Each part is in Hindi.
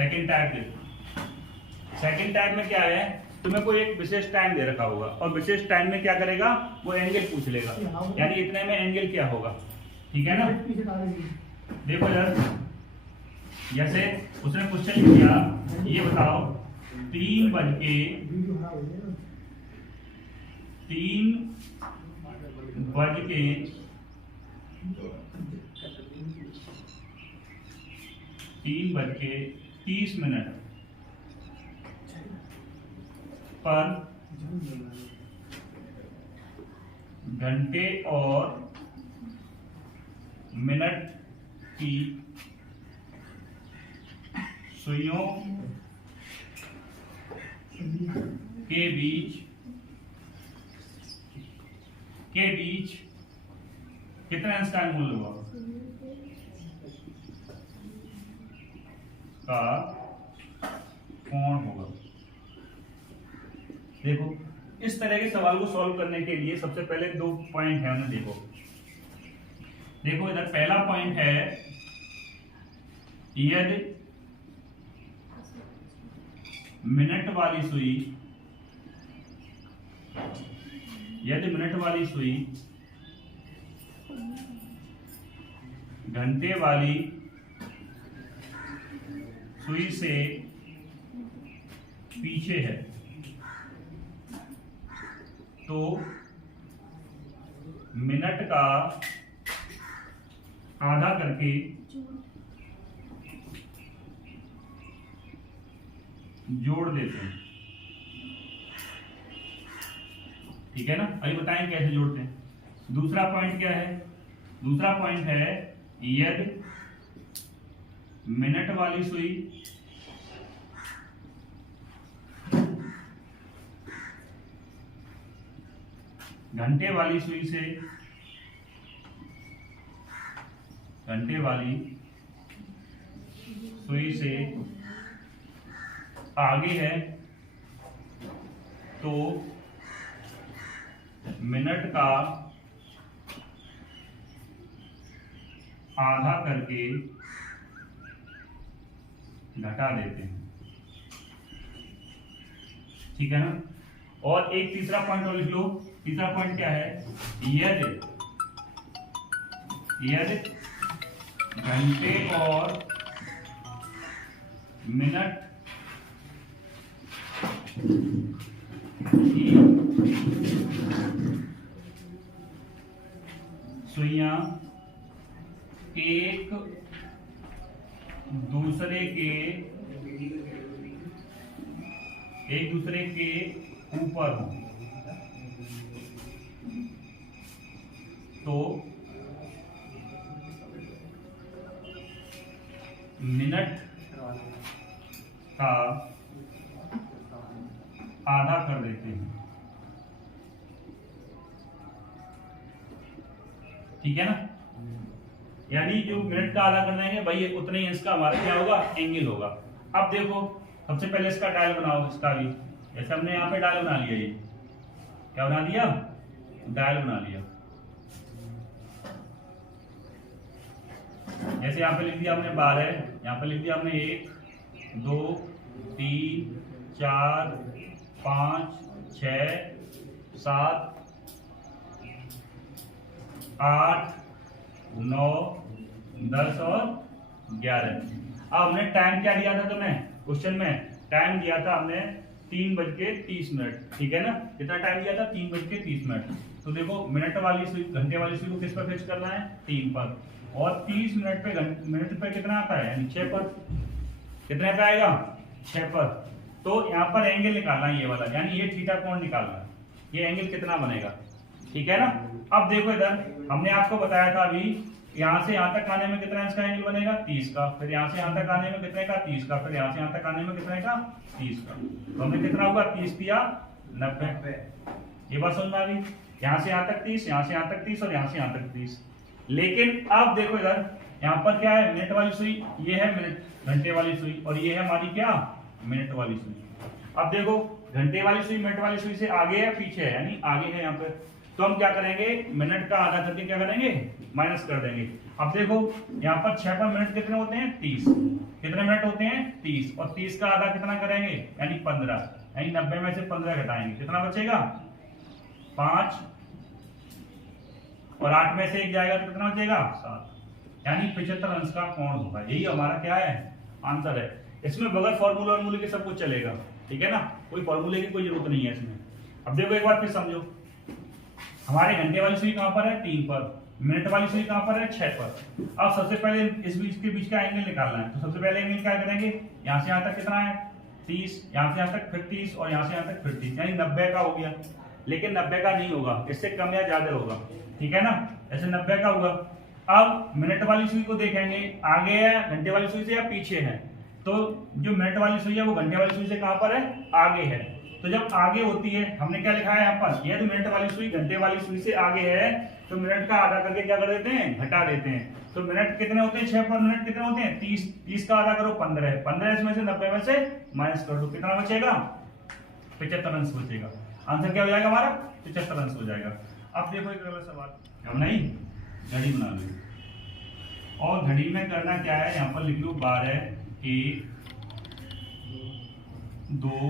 सेकंड टाइप देखो, सेकंड टाइप में क्या है, तुम्हें कोई एक विशेष टाइम दे रखा होगा और विशेष टाइम में क्या करेगा, वो एंगल पूछ लेगा, यानी इतने में एंगल क्या होगा, ठीक है ना। देखो यार, जैसे उसने क्वेश्चन किया, ये बताओ 3 बज के 3:30 पर घंटे और मिनट की सुइयों के बीच कितना अंश का मूल्य होगा का कोण होगा। देखो, इस तरह के सवाल को सॉल्व करने के लिए सबसे पहले 2 पॉइंट है, उन्हें देखो इधर पहला पॉइंट है, यदि मिनट वाली सुई घंटे वाली सुई से पीछे है तो मिनट का आधा करके जोड़ देते हैं, ठीक है ना। अभी बताएं कैसे जोड़ते हैं। दूसरा पॉइंट क्या है, दूसरा पॉइंट है यदि मिनट वाली सुई घंटे वाली सुई से आगे है तो मिनट का आधा करके घटा देते हैं, ठीक है ना। और एक तीसरा पॉइंट और लिख लो। तीसरा पॉइंट क्या है, यदि घंटे और मिनट की सुइयां एक दूसरे के ऊपर हो तो मिनट का आधा कर देते हैं, ठीक है ना। यानी जो मिनट का आधा कर देंगे भाई, उतने ही इसका हमारा क्या होगा, एंगल होगा। अब देखो, सबसे पहले इसका डायल बनाओ, इसका भी जैसे हमने यहाँ पे डायल बना लिया, ये क्या बना दिया, डायल बना लिया। जैसे यहाँ पे लिख दिया हमने 12, यहाँ पे लिख दिया हमने 1 2 3 4 5 6 7 8 9 10 और 11। अब हमने टाइम क्या दिया था तुम्हें क्वेश्चन में, टाइम दिया था हमने 3:30, ठीक है ना। कितना टाइम दिया था, 3:30। तो देखो मिनट वाली सुई, घंटे वाली सुई को किस पर फिक्स करना है, 3 पर, और 30 मिनट पे कितना आता है, यानी 6 पर। कितने पे आएगा, 6 पर। तो यहाँ पर एंगल निकालना है ये वाला, यानी ये थीटा कोण निकालना है, ये एंगल कितना बनेगा, ठीक है ना। अब देखो इधर हमने आपको बताया था अभी, यहाँ से यहाँ तक आने में कितना इसका एंगल बनेगा, 30 का, फिर यहाँ से यहाँ तक आने में कितने का, 30 का, फिर यहाँ से यहाँ तक आने में कितने का, 30 का। तो हमने कितना होगा, 30 दिया 90। ये बात समझ में आ गई। यहाँ से यहाँ तक 30, यहाँ से यहाँ तक 30 और यहाँ से यहाँ तक 30। लेकिन अब देखो इधर यहाँ पर क्या है, मिनट वाली सुई, ये है मिनट घंटे वाली सुई, और ये है हमारी क्या, मिनट वाली सुई। अब देखो घंटे वाली सुई मिनट वाली सुई से आगे है पीछे है, यानी आगे है यहाँ पे। तो हम क्या करेंगे, मिनट का आधा करके क्या करेंगे, माइनस कर देंगे। अब देखो यहाँ पर 6 पर मिनट कितने होते हैं, 30। कितने मिनट होते हैं, 30, और 30 का आधा कितना करेंगे, यानी 15, यानी 90 में से 15 घटाएंगे, कितना बचेगा, 5, और 8 में से 1 जाएगा तो कितना बचेगा, 7, यानी 75 अंश का कोण होगा। यही हमारा क्या है, आंसर है। इसमें बगैर फॉर्मूला और मूल्य के सब कुछ चलेगा, ठीक है ना, कोई फॉर्मूले की कोई जरूरत नहीं है इसमें। अब देखो एक बार फिर समझो, हमारे घंटे वाली सुई कहां पर है, 3 पर, मिनट वाली सुई कहां पर है, 6 पर। अब सबसे पहले इस बीच के बीच का एंगल निकालना है, तो सबसे पहले एंगल क्या करेंगे, यहां से यहां तक कितना है, 30, यहां से यहां तक फिर 30, और यहां से यहां तक फिर 30, यानी 90 का हो गया। लेकिन 90 का नहीं होगा, इससे कम या ज्यादा होगा, ठीक है ना, ऐसे 90 का होगा। अब मिनट वाली सुई को देखेंगे, आगे है घंटे वाली सुई से या पीछे है, तो जो मिनट वाली सुई है वो घंटे वाली सुई से कहां पर है, आगे है। तो जब आगे होती है, हमने क्या लिखा है यहाँ पर, ये तो मिनट वाली सुई घंटे वाली सुई से आगे है, तो मिनट का आधा करके क्या कर देते हैं, घटा देते हैं। तो मिनट कितने होते हैं, 6 पर मिनट कितने होते हैं, 30, 30 का आधा करो 15, 15 इसमें से 90 में से माइनस कर दो, कितना बचेगा, 75 अंश बचेगा। आंसर क्या हो जाएगा हमारा, 75 अंश हो जाएगा। अब देखो एक अगला सवाल, हम नहीं घड़ी बना लो, और घड़ी में करना क्या है, यहाँ पर लिख लो 12, 1, 2,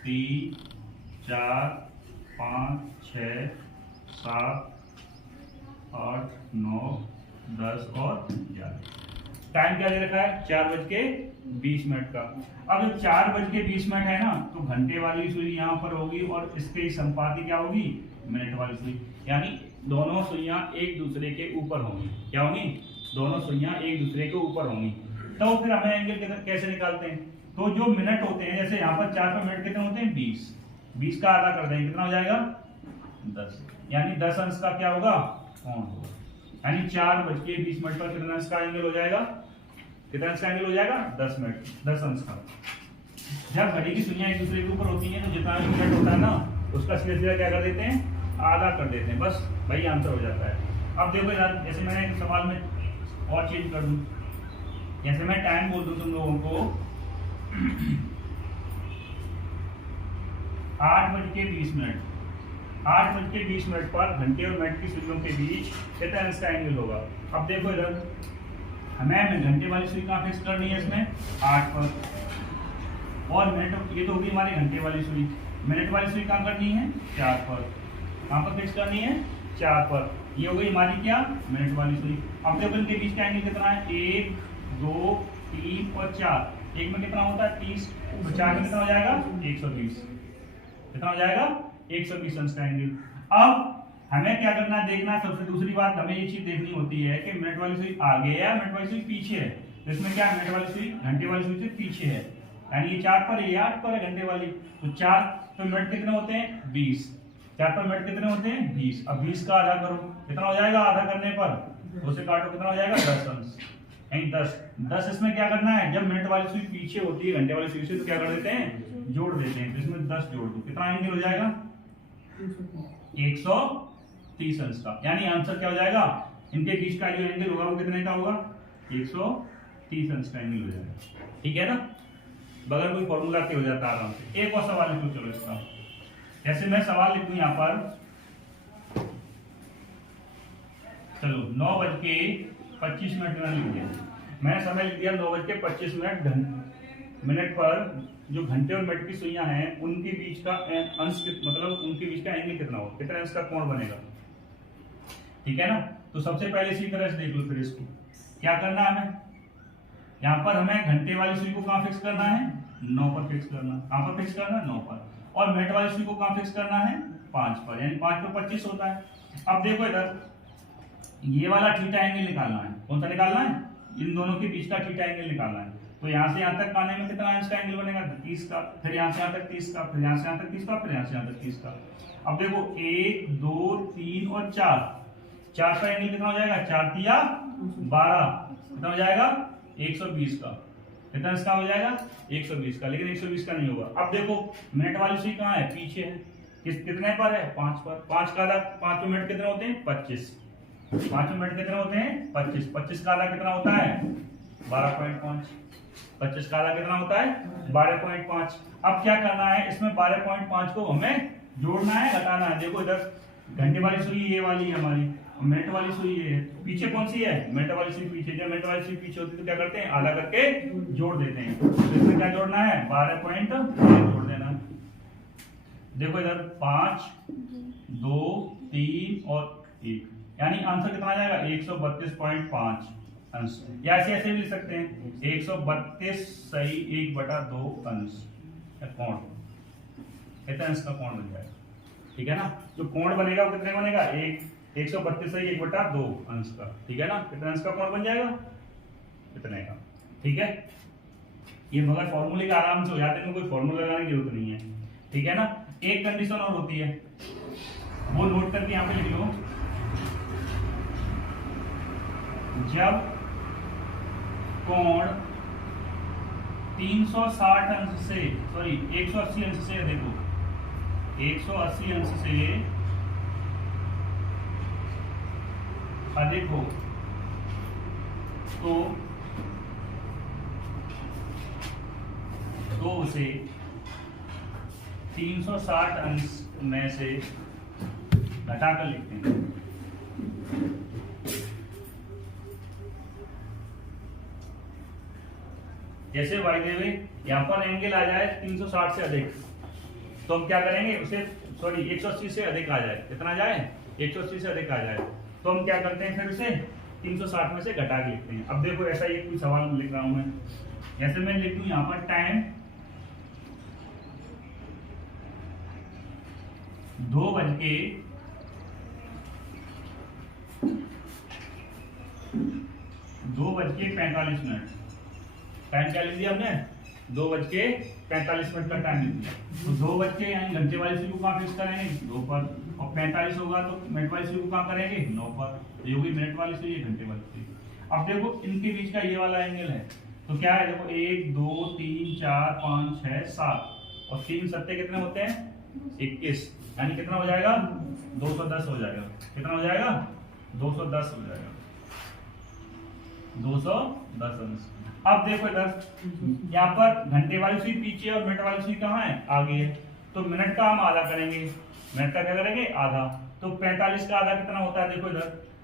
3, 4, 5, 6, 7, 8, 9, 10 और 11। टाइम क्या दे रखा है, 4:20 का। अब जब 4:20 है ना, तो घंटे वाली सुई यहाँ पर होगी और इसके संपाती क्या होगी, मिनट वाली सुई, यानी दोनों सुइयां एक दूसरे के ऊपर होंगी। क्या होंगी, दोनों सुइयां एक दूसरे के ऊपर होंगी। तो फिर हमें एंगल कैसे निकालते हैं, तो जो मिनट होते हैं, जैसे यहाँ पर 4 पर मिनट कितने होते हैं, 20, 20 का आधा कर देंगे, कितना हो जाएगा, 10, यानी 10 अंश का क्या होगा, कोण होगा। यानी 4:20 पर कितना अंश का एंगल हो जाएगा, कितना अंश का एंगल हो जाएगा, 10 मिनट, 10 अंश का। जब घड़ी की सुइयां एक दूसरे के ऊपर होती हैं, तो जितना भी मिनट होता है ना, उसका सीधा क्या कर देते हैं, आधा कर देते हैं, बस वही आंसर हो जाता है। अब देखो यार, जैसे मैंने एक सवाल में और चेंज कर दूं, जैसे मैं टाइम बोल दूं तुम लोगों को 8:20, 8:20 पर घंटे और मिनट की सुइयों के बीच कितना अंश का एंगल होगा। अब देखो इधर हमें घंटे वाली सुई कहाँ फिक्स करनी है, इसमें 8 पर, और मिनट, ये तो होगी हमारी घंटे वाली सुई, मिनट वाली सुई कहाँ करनी है, 4 पर, कहाँ पर फिक्स करनी है, 4 पर, ये हो गई हमारी क्या, मिनट वाली सुई। अब देखो इनके बीच का एंगल कितना है, 1, 2, 3 और 4, एक में कितना होता है, 30, तो 4 में कितना हो जाएगा, 120, कितना हो जाएगा, 120 अंश का एंगल। अब हमें क्या करना है, देखना है, सबसे दूसरी बात हमें ये चीज देखनी होती है कि मिनट वाली सुई आगे है, मिनट वाली सुई पीछे है। तो इसमें क्या, मिनट वाली सुई घंटे वाली सुई से पीछे है, यानी ये 4 पर है, ये 8 पर है घंटे वाली, तो 4 तो मिनट कितने होते हैं, 20, 4 पर मिनट कितने होते हैं, 20। अब 20 का आधा करो, कितना हो जाएगा, आधा करने पर 2 से काटो, कितना हो जाएगा, 10 अंश, यानी 10 इसमें क्या करना है, जब मिनट वाली सुई पीछे होती है घंटे वाली सुई से, तो क्या कर देते हैं, जोड़ देते हैं, तो इसमें 10 जोड़ दो, कितना एंगल हो जाएगा, 130 अंश का। यानी आंसर क्या हो जाएगा, इनके बीच का जो एंगल होगा वो कितने का होगा, 130 अंश का एंगल हो जाएगा, ठीक है ना, बगैर कोई फॉर्मूला के हो जाता है आराम से। एक और सवाल लिखो, चलो इसका, जैसे मैं सवाल लिखूं यहाँ पर, चलो 9:25 मैंने लिख दिया, मैंने समय लिख दिया 9:25 मिनट पर जो घंटे और मिनट की सुइयां हैं उनके बीच का अंश, मतलब उनके बीच का एंगल कितना होगा, कितना अंश का कोण बनेगा, ठीक है ना। तो सबसे पहले इसी तरह से देख लो, फिर इसको क्या करना है, हमें यहाँ पर हमें घंटे वाली सुई को कहाँ फिक्स करना है, 9 पर फिक्स करना, कहाँ पर फिक्स करना, 9 पर, और मिनट वाली सुई को कहाँ फिक्स करना है, 5 पर, यानी 5 पर 25 होता है। अब देखो इधर ये वाला थीटा एंगल निकालना है, कौन सा निकालना है, इन दोनों के बीच का थीटा एंगल निकालना है। तो यहाँ से यहाँ तक आने में कितना अंश का एंगल बनेगा, 30 का, फिर यहाँ से यहाँ तक 30 का, फिर यहाँ से यहाँ तक 30 का, फिर यहाँ से यहाँ तक 30 का। अब देखो 1, 2, 3 और 4 का एंगल कितना हो जाएगा, 4 तिया 12, कितना हो जाएगा, 120 का, कितना इसका हो जाएगा, 120 का, लेकिन 120 का नहीं होगा। अब देखो मिनट वाली सुई कहाँ है, पीछे है, कितने पर है, 5 पर, 5 का आधा, 5 मिनट कितने होते हैं, 25, 5 मिनट कितने होते हैं, 25, 25 का आधा कितना होता है, 12.5, 25 का आधा कितना होता है, 12.5। अब क्या करना है, इसमें 12.5 को हमें जोड़ना है, घटाना है। देखो इधर घंटे वाली सुई ये वाली है हमारी, मिनट वाली सुई ये है। पीछे कौन सी है? मिनट वाली सुई पीछे। जब मिनट वाली सुई पीछे होती है तो क्या करते हैं, आधा करके जोड़ देते हैं। तो इसमें क्या जोड़ना है? 12.5 जोड़ देना। देखो इधर 5, 2, 3 और 1, यानी आंसर कितना आ जाएगा? 132.5 अंश। या ऐसे भी लिख सकते हैं 132 सही 1/2 अंश कोण। कितना अंश का कोण बन जाएगा? ठीक है ना। जो कोण बनेगा वो कितने बनेगा? 132 सही 1/2 अंश का। ठीक है ना। कितने अंश का कोण बन जाएगा? कितने का? ठीक है। ये मगर फॉर्मूले का आराम से हो जाते हैं, कोई फॉर्मूला लगाने की जरूरत नहीं है। ठीक है ना। एक कंडीशन और होती है, वो नोट करके यहां पे लिख लो। जब कोण 360 अंश से, सॉरी 180 अंश से अधिक हो, 180 अंश से अधिक हो तो उसे 360 अंश में से घटाकर लिखते हैं। जैसे बाय द वे यहां पर एंगल आ जाए 360 से अधिक, तो हम क्या करेंगे? उसे, सॉरी 180 से अधिक आ जाए। कितना जाए? 180 से अधिक आ जाए, तो हम क्या करते हैं? फिर उसे 360 में से घटा के लिखते हैं। अब देखो ऐसा ये कोई सवाल लिख रहा हूं मैं, जैसे मैं लिख दूं यहां पर टाइम 2:45 टाइम क्या लिख दिया हमने? 2:45 का टाइम लिख दिया। तो 2 बजे यानी घंटे वाली सुई को कहाँ फिक्स करेंगे? 2 पर, और 45 होगा तो मिनट वाली सुई को कहाँ करेंगे? 9 पर। ये होगी मिनट वाली सुई, ये घंटे वाली सुई। अब देखो इनके बीच का ये वाला एंगल है, तो क्या है? देखो 1 2 3 4 5 6 7 और 3 सत्ते कितने होते हैं? 21, यानी कितना हो जाएगा? 210 हो जाएगा। कितना हो जाएगा? 210 हो जाएगा। 210 अंश। अब देखो इधर यहाँ पर घंटे वाली सुई पीछे और मिनट वाली सुई कहाँ है? आगे है। तो मिनट का हम आधा करेंगे, मिनट का क्या करेंगे? आधा। तो 45 का आधा कितना होता है? देखो इधर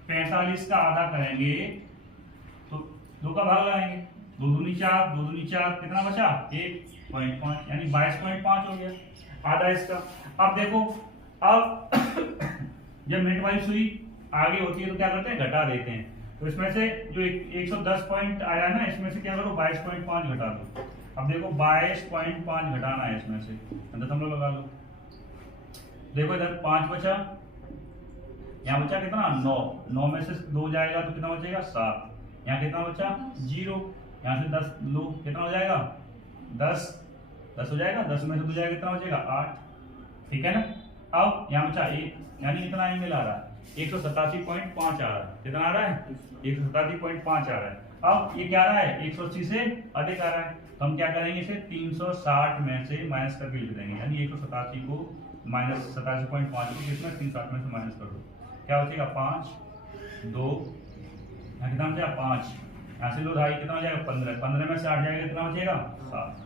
45 का आधा करेंगे तो 2 का भाग लगाएंगे, 2 दूनी 4, 2 दूनी 4, कितना बचा? 1.5, यानी 22.5 हो गया आधा इसका। अब देखो, अब जब मिनट वाली सुई आगे होती है तो क्या करते हैं? घटा देते हैं। तो इसमें से जो 110 पॉइंट आया ना, इसमें से क्या करो? 22.5 घटा दो। अब देखो 22.5 घटाना है इसमें से, दशमलव लगा लो। देखो इधर 5 बचा, यहाँ बचा कितना? 9। 9 में से 2 जाएगा तो कितना बचेगा? 7। यहाँ कितना बचा? 0। यहाँ से 10 लो, कितना हो जाएगा? 10 हो जाएगा। 10 में से 2 जाएगा, कितना बचेगा? 8। ठीक है ना। अब यहाँ बचा 1, यानी कितना एंगल आ रहा है? 187.5 आ रहा है। कितना आ रहा है? 187.5 आ रहा है। अब ये क्या आ रहा है? 180 से अधिक आ रहा है, तो हम क्या करेंगे? इसे 360 में से माइनस करके लिख देंगे, यानी 187 को माइनस 87.5 को कितना? 360 में से माइनस कर दो, क्या बचेगा? 5 2, यहाँ कितना बचेगा? 5, यहाँ से लो 2.5, कितना हो जाएगा? 15। 15 में से 8 जाएगा, कितना बचेगा? 7।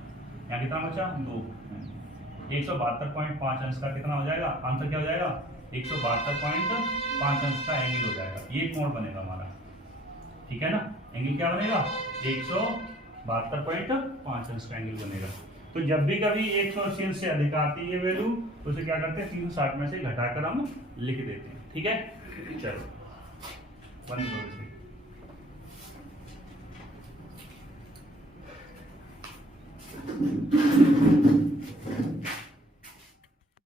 यहाँ कितना बचा? 2। 172.5 अंश का कितना हो जाएगा? आंसर क्या हो जाएगा? 172.5 अंश का एंगल हो जाएगा। ये कोण बनेगा हमारा। ठीक है ना। एंगल क्या बनेगा? 172.5 अंश का एंगल बनेगा। तो जब भी कभी 180 अंश से अधिक आती है वैल्यू, तो उसे क्या करते हैं? 360 में से घटाकर हम लिख देते हैं। ठीक है। चलो बंद करो इसे।